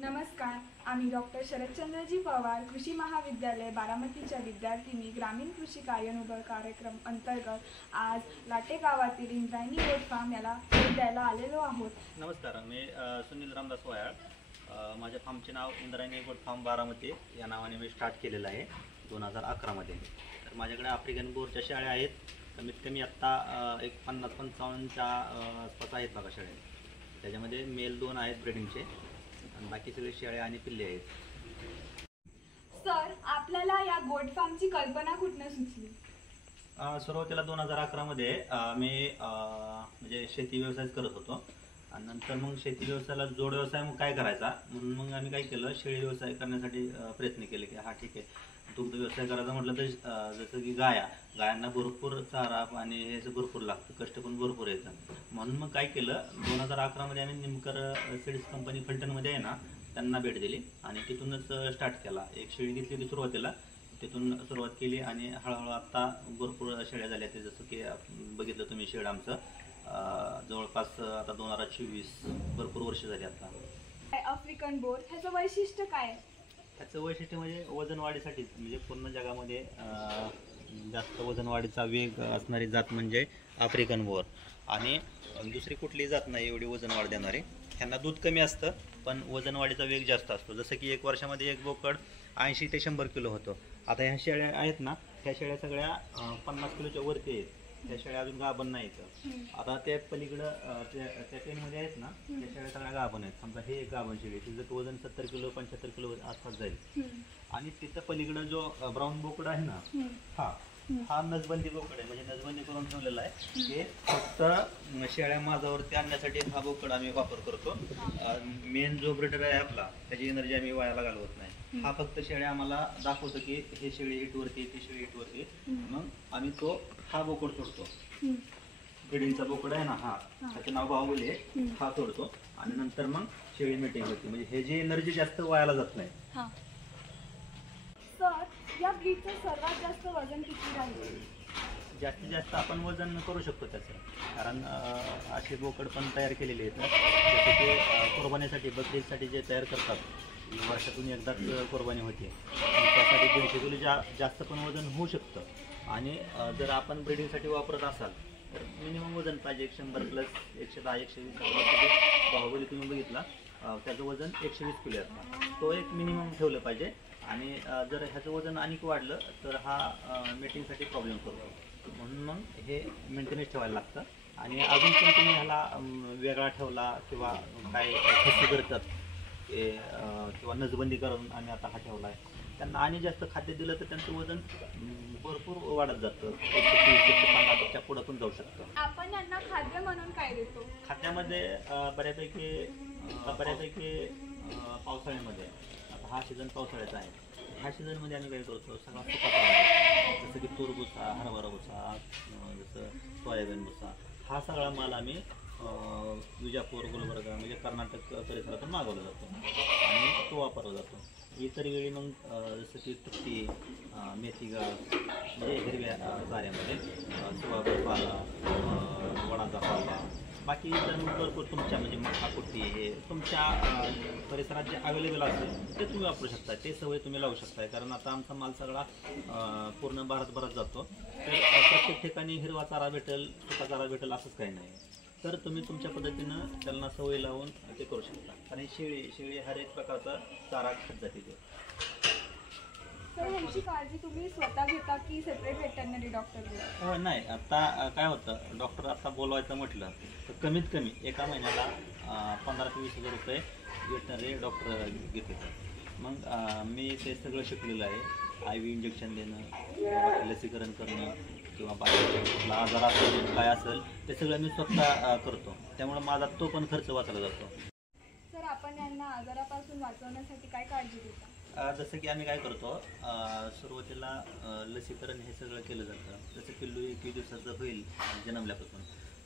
नमस्कार. आम्ही डॉक्टर शरदचंद्रजी पवार कृषी महाविद्यालय बारामतीच्या विद्यार्थिनी ग्रामीण कृषी कार्यानुभव कार्यक्रम अंतर्गत आज लाटे गावातील इंद्रायणी गोट फार्म याला भेट द्यायला आलेलो आहोत. नमस्कार, मी सुनील रामदास वायाळ. माझ्या फार्मचे नाव इंद्रायणी गोट फार्म बारामती या नावाने मी स्टार्ट केलेलं आहे 2011 मध्ये. तर माझ्याकडे आफ्रिकन बोरच्या शेळ्या आहेत. कमीत कमी आत्ता एक 50-55च्या आसपास आहेत बघा शेळ्या. त्याच्यामध्ये मेल 2 आहेत ब्रीडिंगचे आणि बाकी सगळे शेळ्या आणि पिल्ले आहेत. सर, आपल्याला या गोट फार्मची कल्पना कुठनं सुचली? सुरुवातीला 2011 मध्ये मी म्हणजे शेती व्यवसायच करत होतो आणि नंतर मग शेती व्यवसायाला जोड व्यवसाय मग काय करायचा म्हणून मग आम्ही काय केलं, शेळी व्यवसाय करण्यासाठी प्रयत्न केले की हा ठीक आहे दुग्ध व्यवसाय करायचा म्हटलं तर जसं की गायांना भरपूर चारा आणि हे भरपूर लागतं, कष्ट पण भरपूर येतं. म्हणून मग काय केलं, 2011 मध्ये आम्ही निमकर सीड्स कंपनी फलटणमध्ये आहे ना त्यांना भेट दिली आणि तिथूनच स्टार्ट केला. एक शेळी घेतली सुरुवातीला, तिथून सुरुवात केली आणि हळूहळू आता भरपूर शेळ्या झाल्या. ते जसं की बघितलं तुम्ही शेड आमचं जवळपास आता 2024 भरपूर वर्ष झाली आता. आफ्रिकन बोर ह्याचं वैशिष्ट्य काय? त्याचं वैशिष्ट्य म्हणजे वजन वाढीसाठी, म्हणजे पूर्ण जगामध्ये जास्त वजन वाढीचा वेग असणारी जात म्हणजे आफ्रिकन बोर आणि दुसरी कुठलीही जात नाही एवढी वजन वाढ देणारी. ह्यांना दूध कमी असतं पण वजन वाढीचा वेग जास्त असतो. जसं की 1 वर्षामध्ये एक बोकड 80 ते 100 किलो होतो. आता ह्या शेळ्या आहेत ना, ह्या शेळ्या सगळ्या 50 किलोच्या वरती आहेत. त्या शेळ्या अजून गाभण नाहीत. आता त्या पलीकडं त्या पेनमध्ये आहेत ना, त्या शेळ्या सगळ्या गाभण आहेत. समजा हे एक गाभण शेळी, तिचं वजन 70 किलो 75 किलो आसपास जाईल. आणि तिथं पलीकडं जो ब्राऊन बोकड आहे ना, हा नसबंदी बोकड आहे, म्हणजे नसबंदी करून ठेवलेला आहे. हे फक्त शेळ्या माझावरती आणण्यासाठी हा बोकड आम्ही वापर करतो. मेन जो ब्रीडर आहे आपला, त्याची एनर्जी आम्ही वायाला घालवत नाही. हा फक्त शेळ्या आम्हाला दाखवतो की हे शेळी हिटवरती, ती शेळी हिटवरती, मग आम्ही हा बोकड सोडतो. ब्रीडिंगचा बोकड आहे ना, त्याचं नाव बाहुबली आहे, हा सोडतो आणि नंतर मग शेळी मीटिंग होती. म्हणजे हे जी एनर्जी जास्त वायाला जात नाही. सर, या ब्रीडचं सर्वात जास्त वजन किती राहील? जास्तीत जास्त आपण वजन करू शकतो त्याचं, कारण असे बोकड पण तयार केलेले आहेत. जसं की कुर्बानीसाठी, बकरीसाठी जे तयार करतात, वर्षातून एकदाच कुर्बानी होते, त्यासाठी 150 किलो जास्त पण वजन होऊ शकतं. आणि जर आपण ब्रीडिंगसाठी वापरत असाल तर मिनिमम वजन पाहिजे 100 प्लस 110-120. बाहुबली तुम्ही बघितला, त्याचं वजन 120 किलो आहे. तो एक मिनिमम ठेवलं पाहिजे. आणि जर ह्याचं वजन आणखी वाढलं तर हा मीटिंगसाठी प्रॉब्लेम करतो. म्हणून मग हे मेंटेनन्स ठेवायला लागतं. आणि अजून पण तुम्ही ह्याला वेगळा ठेवला किंवा काय खर्च करतात किंवा नसबंदी करून आम्ही आता हा ठेवला आहे, त्यांना आणि जास्त खाद्य दिलं तर त्यांचं वजन भरपूर वाढत जातं, 130-150च्या पुढं पण जाऊ शकतं. आपण यांना खाद्य म्हणून काय देतो? खाद्यामध्ये बऱ्यापैकी पावसाळ्यामध्ये, आता हा सीझन पावसाळ्याचा आहे, ह्या सीझनमध्ये आम्ही काय करतो, सगळा सुका चारा, जसं की तूर भुसा, हरभरा भुसा, जसं सोयाबीन भुसा, हा सगळा माल आम्ही विजापूर, गुलबर्गा म्हणजे कर्नाटक परिसरातून मागवला जातो आणि तो वापरला जातो. इतर वेळी मग जसं की तुट्टी, मेथीगाळ म्हणजे हिरव्या चाऱ्यामध्ये, सोयाबीन पाला, वडाचा पाला, बाकी इतर मग भरपूर तुमच्या म्हणजे मका कुट्टी, हे तुमच्या परिसरात जे अवेलेबल असेल ते तुम्ही वापरू शकता. ते सवय तुम्ही लावू शकता, कारण आता आमचा माल सगळा पूर्ण भारतभरात जातो. तर प्रत्येक ठिकाणी हिरवा चारा भेटेल, सुका चारा भेटेल असंच काही नाही. तर तुम्ही तुमच्या पद्धतीनं त्यांना सवय लावून ते करू शकता. आणि शेळी हर एक प्रकारचा चारा खात जाते ते. सर, ह्यांची काळजी तुम्ही स्वतः घेता की सेपरेट व्हेटरनरी डॉक्टर? नाही, आता काय होतं, डॉक्टर आता बोलवायचं म्हटलं तर कमीत कमी एका महिन्याला 15 ते 20 हजार रुपये व्हेटनरी डॉक्टर घेते. मग मी ते सगळं शिकलेलं आहे. IV इंजेक्शन देणं, लसीकरण करणं किंवा बाकी कुठला आजार असेल काय असेल ते सगळं मी स्वतः करतो. त्यामुळे माझा तो पण खर्च वाचला जातो. सर, आपण यांना आजारापासून वाचवण्यासाठी काय काळजी घेता? जसं की आम्ही काय करतो, सुरुवातीला लसीकरण हे सगळं केलं जातं. जसं पिल्लू 21 दिवसाचं होईल जन्मल्यापासून,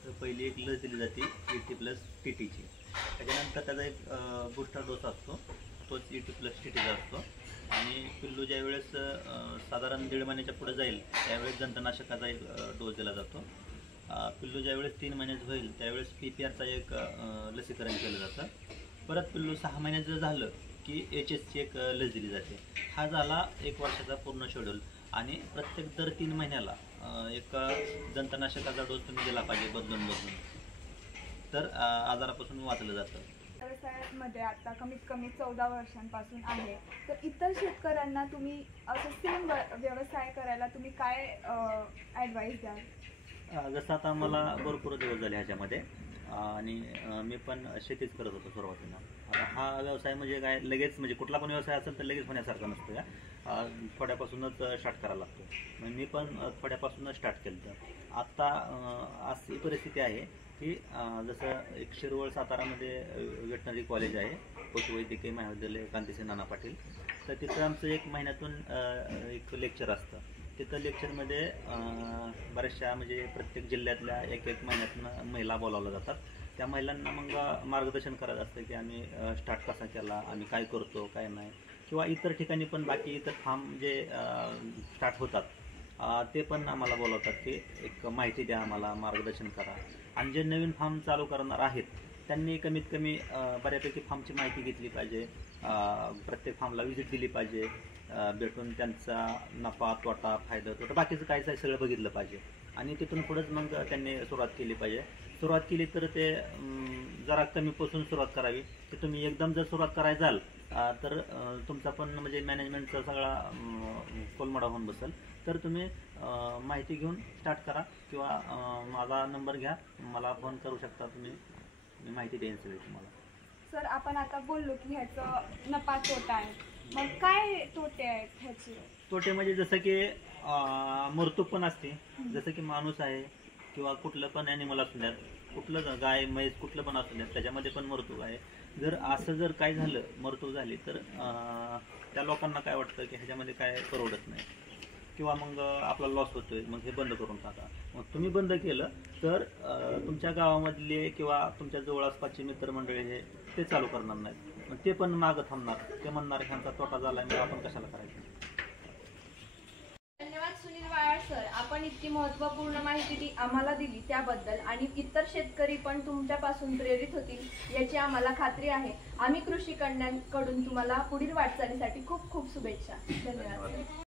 तर पहिली एक लस दिली जाते ET+TTची. त्याच्यानंतर त्याचा एक बूस्टर डोस असतो, तोच ET+TTचा असतो. आणि पिल्लू ज्या वेळेस साधारण 1.5 महिन्याच्या पुढे जाईल त्यावेळेस जंतनाशकाचा एक डोस दिला जातो. पिल्लू ज्यावेळेस 3 महिन्याचं होईल त्यावेळेस PPRचा एक लसीकरण केलं जातं. परत पिल्लू 6 महिन्याचं झालं की HS ची एक लस दिली जाते. हा झाला 1 वर्षाचा पूर्ण शेड्यूल. आणि प्रत्येक दर 3 महिन्याला एक जंतनाशकाचा डोस तुम्ही दिला पाहिजे बदलून बदलून. तर आजारापासून वाचलं जातं. व्यवसायामध्ये आता कमीत कमी 14 वर्षांपासून आहे. तर इतर शेतकऱ्यांना तुम्ही असं सेम व्यवसाय करायला तुम्ही काय ॲडवाईस द्याल? जसं आता मला भरपूर दिवस झाले ह्याच्यामध्ये आणि मी पण शेतीच करत होतो सुरुवातीला. आता हा व्यवसाय म्हणजे काय लगेच म्हणजे कुठला पण व्यवसाय असेल तर लगेच होण्यासारखा नसतो का. थोड्यापासूनच स्टार्ट करायला लागतो. मग मी पण थोड्यापासूनच स्टार्ट केलं. तर आत्ता अशी परिस्थिती आहे की जसं एक शिरवळ सातारामध्ये वेटनरी कॉलेज आहे, पशुवैद्यकीय महाविद्यालय कांतीसिंह नाना पाटील. तर तिथं आमचं 1 महिन्यातून एक लेक्चर असतं. तिथं लेक्चरमध्ये बऱ्याचशा म्हणजे प्रत्येक जिल्ह्यातल्या 1 महिन्यातून महिला बोलावल्या जातात. त्या महिलांना मग मार्गदर्शन करायचं असतं की आम्ही स्टार्ट कसा केला, आम्ही काय करतो काय नाही, किंवा इतर ठिकाणी पण बाकी इतर फार्म जे स्टार्ट होतात ते पण आम्हाला बोलवतात की एक माहिती द्या आम्हाला, मार्गदर्शन करा. आणि जे नवीन फार्म चालू करणार आहेत त्यांनी कमीत कमी बऱ्यापैकी फार्मची माहिती घेतली पाहिजे. प्रत्येक फार्मला व्हिजिट दिली पाहिजे. भेटून त्यांचा नफा तोटा फायदा तोटा बाकीचं काय सगळं बघितलं पाहिजे. आणि तिथून पुढंच मग त्यांनी सुरुवात केली पाहिजे. सुरुवात केली तर ते जरा कमीपासून सुरुवात करावी. की तुम्ही एकदम जर सुरुवात करायला जाल तर तुमचा पण म्हणजे मॅनेजमेंटचा सगळा कोलमडा होऊन बसेल. तर तुम्ही माहिती घेऊन स्टार्ट करा किंवा माझा नंबर घ्या, मला फोन करू शकता तुम्ही, मी माहिती देईन सगळी तुम्हाला. सर आपण आता बोललो की ह्याचं नफा तोटा आहे, मग काय तोटे आहेत ह्याचे? तोटे म्हणजे जसं की मृत्यू पण असते. जसं की माणूस आहे किंवा कुठलं पण ॲनिमल असू द्यात, कुठलं गाय म्हैस कुठलं पण असू द्यात, त्याच्यामध्ये पण मृत्यू आहे. जर असं जर काय झालं, मृत्यू झाली तर त्या लोकांना काय वाटतं की ह्याच्यामध्ये काय परवडत नाही किंवा मग आपला लॉस होतोय, मग हे बंद करून टाका. मग तुम्ही बंद केलं तर तुमच्या गावामधले किंवा तुमच्या जवळ आसपासचे मित्रमंडळी हे ते चालू करणार नाहीत. मग ते पण मागं थांबणार. ते म्हणणार ह्यांचा तोटा झाला मग आपण कशाला करायचं. धन्यवाद सुनील वायाळ सर, आपण इतकी महत्त्वपूर्ण माहिती आम्हाला दिली त्याबद्दल. आणि इतर शेतकरी पण तुमच्यापासून प्रेरित होतील याची आम्हाला खात्री आहे. आम्ही कृषी कल्याणकडून तुम्हाला पुढील वाटचालीसाठी खूप खूप शुभेच्छा. धन्यवाद.